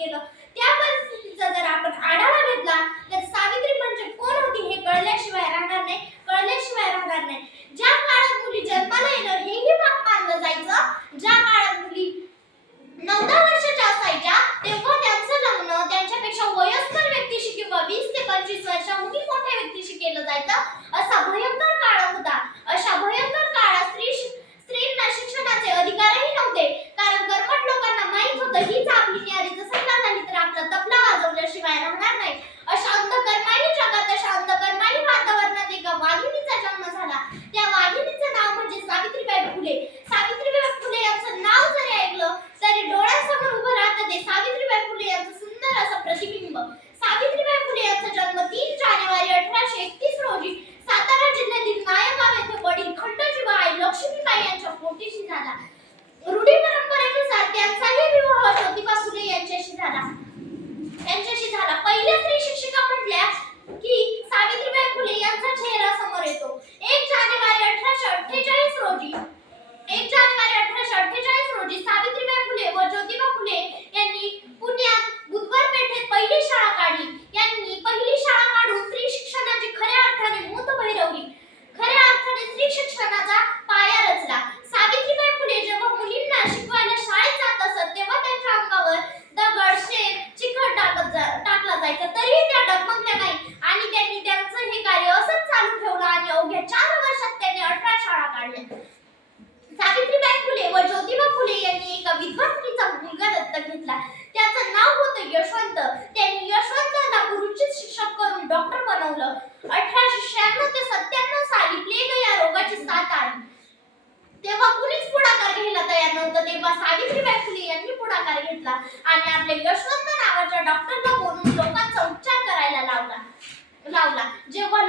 那个 काढले सावित्रीबाई फुले व ज्योतिबा फुले यांनी एका विधवा मुलगा दत्तक घेतला. त्याचं नाव होतं यशवंत. त्यांनी यशवंतांना गुरुचित शिक्षक करून डॉक्टर बनवलं. अठराशे शहाण्णव ते सत्त्याण्णव साली प्लेग या रोगाची साथ आली. तेव्हा कुणीच पुढाकार घ्यायला तयार नव्हतं. तेव्हा सावित्रीबाई फुले यांनी पुढाकार घेतला आणि आपल्या यशवंत नावाच्या डॉक्टरला बोलून लोकांचा उपचार करायला लावला. लावला. जेव्हा